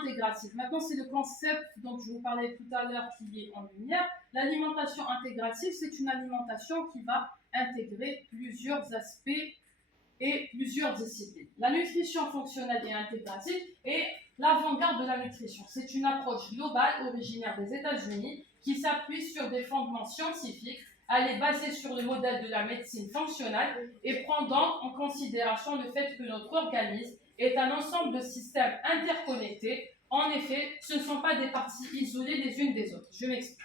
intégrative. Maintenant, c'est le concept dont je vous parlais tout à l'heure qui est en lumière. L'alimentation intégrative, c'est une alimentation qui va intégrer plusieurs aspects et plusieurs disciplines. La nutrition fonctionnelle et intégrative est l'avant-garde de la nutrition. C'est une approche globale originaire des États-Unis qui s'appuie sur des fondements scientifiques. Elle est basée sur le modèle de la médecine fonctionnelle et prend donc en considération le fait que notre organisme est un ensemble de systèmes interconnectés. En effet, ce ne sont pas des parties isolées les unes des autres. Je m'explique.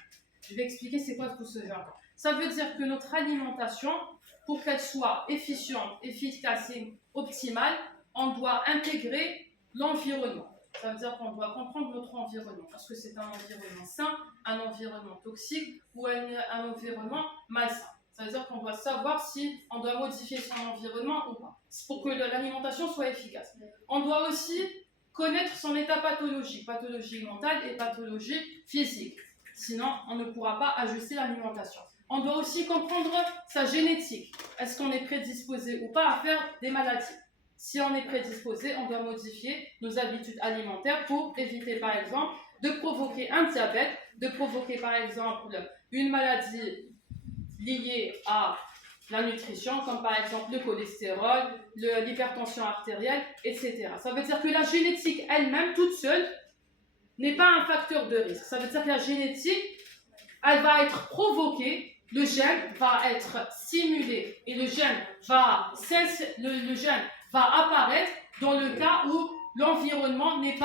Je vais expliquer c'est quoi tout ce genre. Ça veut dire que notre alimentation, pour qu'elle soit efficiente, efficace et optimale, on doit intégrer l'environnement. Ça veut dire qu'on doit comprendre notre environnement. Est-ce que c'est un environnement sain, un environnement toxique ou un environnement malsain? Ça veut dire qu'on doit savoir si on doit modifier son environnement ou pas, pour que l'alimentation soit efficace. On doit aussi connaître son état pathologique, pathologie mentale et pathologie physique. Sinon, on ne pourra pas ajuster l'alimentation. On doit aussi comprendre sa génétique. Est-ce qu'on est prédisposé ou pas à faire des maladies? Si on est prédisposé, on doit modifier nos habitudes alimentaires pour éviter, par exemple, de provoquer un diabète, de provoquer, par exemple, une maladie liée à la nutrition, comme par exemple le cholestérol, l'hypertension artérielle, etc. Ça veut dire que la génétique elle-même, toute seule, n'est pas un facteur de risque. Ça veut dire que la génétique, elle va être provoquée, le gène va être stimulé et le gène va apparaître dans le cas où l'environnement n'est pas